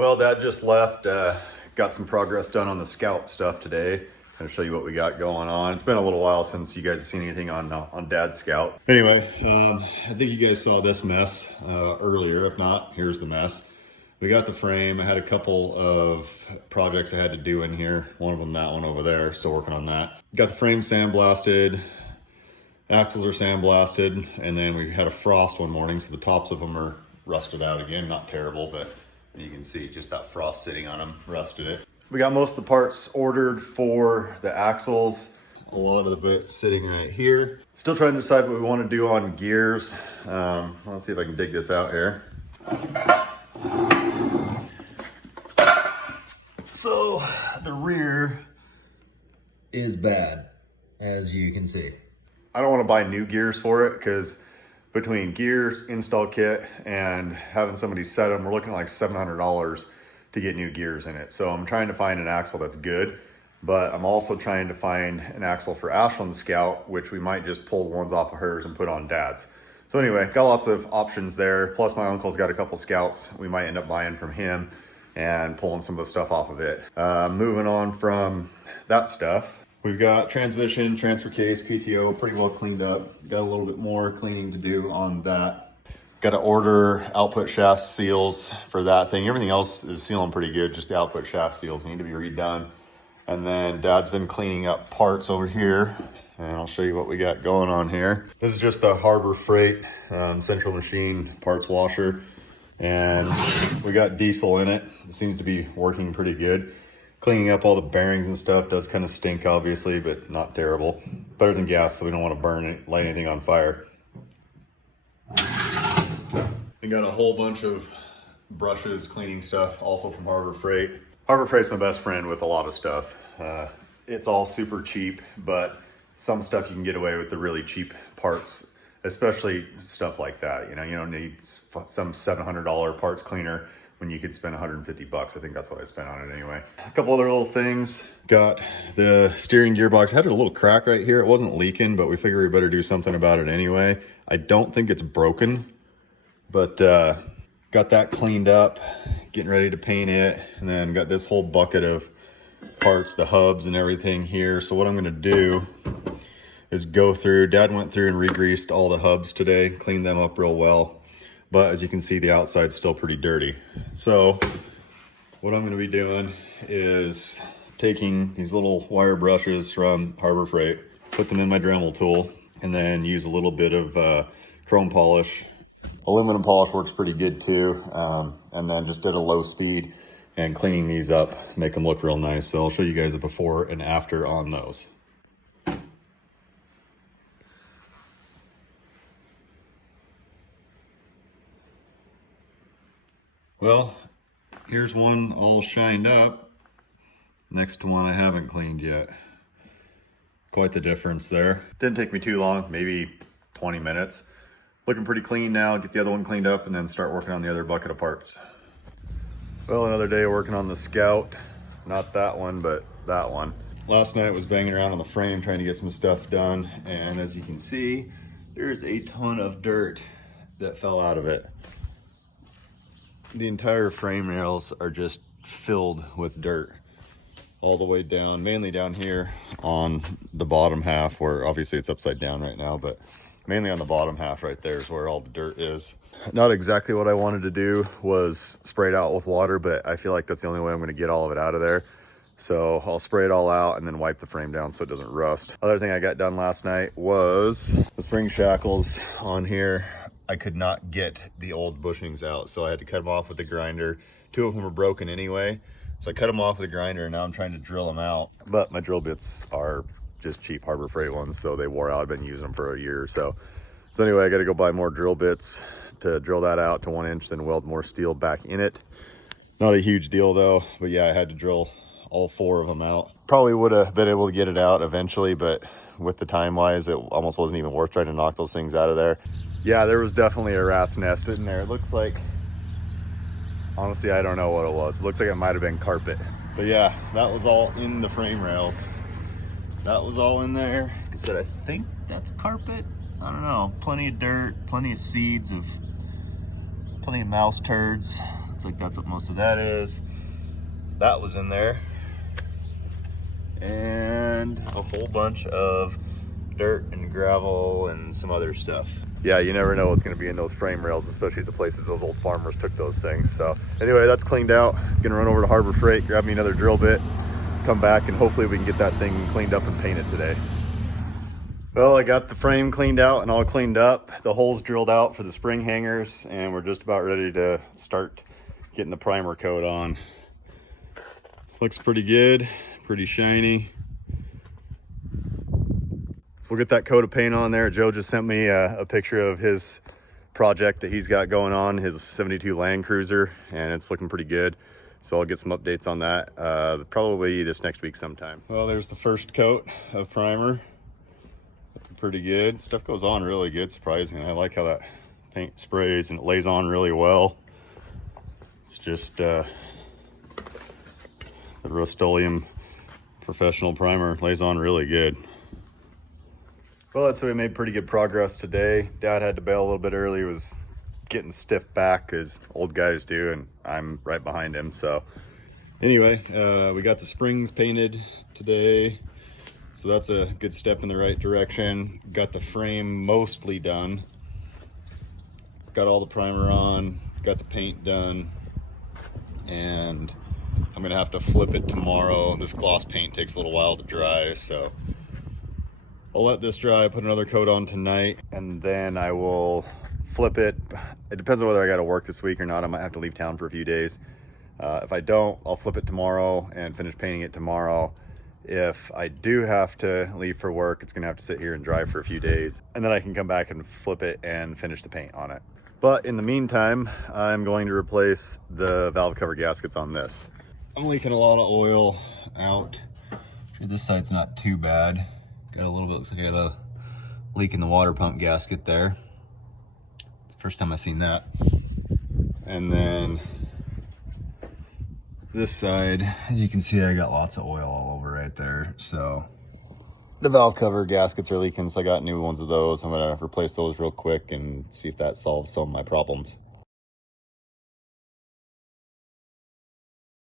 Well, Dad just left, got some progress done on the Scout stuff today. Gonna show you what we got going on. It's been a little while since you guys have seen anything on Dad's Scout. Anyway, I think you guys saw this mess earlier. If not, here's the mess. We got the frame. I had a couple of projects I had to do in here. One of them, that one over there, still working on that. Got the frame sandblasted, axles are sandblasted, and then we had a frost one morning, so the tops of them are rusted out again. Not terrible, but you can see just that frost sitting on them, rusted it. We got most of the parts ordered for the axles. A lot of the bits sitting right here. Still trying to decide what we want to do on gears. Let's see if I can dig this out here. So the rear is bad, as you can see. I don't want to buy new gears for it because between gears, install kit, and having somebody set them, we're looking at like $700 to get new gears in it. So I'm trying to find an axle that's good, but I'm also trying to find an axle for Ashlyn's Scout, which we might just pull the ones off of hers and put on Dad's. So anyway, got lots of options there. Plus my uncle's got a couple Scouts we might end up buying from him and pulling some of the stuff off of it. Moving on from that stuff, we've got transmission, transfer case, PTO, pretty well cleaned up. Got a little bit more cleaning to do on that. Got to order output shaft seals for that thing. Everything else is sealing pretty good, just the output shaft seals need to be redone. And then Dad's been cleaning up parts over here, and I'll show you what we got going on here. This is just a Harbor Freight central machine parts washer, and we got diesel in it. It seems to be working pretty good. Cleaning up all the bearings and stuff does kind of stink, obviously, but not terrible. Better than gas, so we don't want to burn it, light anything on fire. We got a whole bunch of brushes, cleaning stuff, also from Harbor Freight. Harbor Freight's my best friend with a lot of stuff. It's all super cheap, but some stuff you can get away with the really cheap parts, especially stuff like that. You know, you don't need some $700 parts cleaner when you could spend 150 bucks. I think that's what I spent on it anyway. A couple other little things. Got the steering gearbox. Had a little crack right here. It wasn't leaking, but we figured we better do something about it anyway. I don't think it's broken, but got that cleaned up, getting ready to paint it. And then got this whole bucket of parts, the hubs and everything here. So what I'm gonna do is go through, Dad went through and re-greased all the hubs today, cleaned them up real well. But as you can see, the outside's still pretty dirty. So what I'm gonna be doing is taking these little wire brushes from Harbor Freight, put them in my Dremel tool, and then use a little bit of chrome polish. Aluminum polish works pretty good too. And then just at a low speed and cleaning these up, make them look real nice. So I'll show you guys a before and after on those. Well, here's one all shined up next to one I haven't cleaned yet. Quite the difference there. Didn't take me too long, maybe 20 minutes. Looking pretty clean now. Get the other one cleaned up and then start working on the other bucket of parts. Well, another day working on the Scout. Not that one, but that one. Last night was banging around on the frame trying to get some stuff done. And as you can see, there's a ton of dirt that fell out of it. The entire frame rails are just filled with dirt all the way down, mainly down here on the bottom half, where obviously it's upside down right now, but mainly on the bottom half right there is where all the dirt is. Not exactly what I wanted to do was spray it out with water, but I feel like that's the only way I'm going to get all of it out of there. So I'll spray it all out and then wipe the frame down so it doesn't rust. Other thing I got done last night was the spring shackles on here. I could not get the old bushings out, so I had to cut them off with the grinder. Two of them were broken anyway, so I cut them off with the grinder, and now I'm trying to drill them out. But my drill bits are just cheap Harbor Freight ones, so they wore out. I've been using them for a year or so. So anyway, I got to go buy more drill bits to drill that out to 1 inch, then weld more steel back in it. Not a huge deal though, but yeah, I had to drill all 4 of them out. Probably would have been able to get it out eventually, but with the time wise, it almost wasn't even worth trying to knock those things out of there. Yeah, there was definitely a rat's nest in there. It looks like, honestly, I don't know what it was. It looks like it might have been carpet. But yeah, that was all in the frame rails. That was all in there. I said, I think that's carpet. I don't know. Plenty of dirt, plenty of seeds of, plenty of mouse turds. Looks like that's what most of that is. That was in there. And a whole bunch of dirt and gravel and some other stuff. Yeah, you never know what's gonna be in those frame rails, especially at the places those old farmers took those things. So anyway, that's cleaned out. Gonna run over to Harbor Freight, grab me another drill bit, come back, and hopefully we can get that thing cleaned up and painted today. Well, I got the frame cleaned out and all cleaned up. The holes drilled out for the spring hangers, and we're just about ready to start getting the primer coat on. Looks pretty good, pretty shiny. So we'll get that coat of paint on there. Joe just sent me a picture of his project that he's got going on, his 72 Land Cruiser, and it's looking pretty good. So I'll get some updates on that probably this next week sometime. Well, there's the first coat of primer. Looking pretty good. Stuff goes on really good, surprisingly. I like how that paint sprays and it lays on really well. It's just the Rust-Oleum Professional Primer lays on really good. Well, I'd say we made pretty good progress today. Dad had to bail a little bit early. He was getting stiff back as old guys do, and I'm right behind him. So anyway, we got the springs painted today, so that's a good step in the right direction. Got the frame mostly done, got all the primer on, got the paint done, and I'm gonna have to flip it tomorrow. This gloss paint takes a little while to dry, so I'll let this dry, put another coat on tonight, and then I will flip it. It depends on whether I got to work this week or not. I might have to leave town for a few days. If I don't, I'll flip it tomorrow and finish painting it tomorrow. If I do have to leave for work, it's gonna have to sit here and dry for a few days, and then I can come back and flip it and finish the paint on it. But in the meantime, I'm going to replace the valve cover gaskets on this. I'm leaking a lot of oil out. This side's not too bad. Got a little bit, looks like I got a leak in the water pump gasket there. It's the first time I've seen that. And then this side, you can see I got lots of oil all over right there. So the valve cover gaskets are leaking, so I got new ones of those. I'm gonna replace those real quick and see if that solves some of my problems.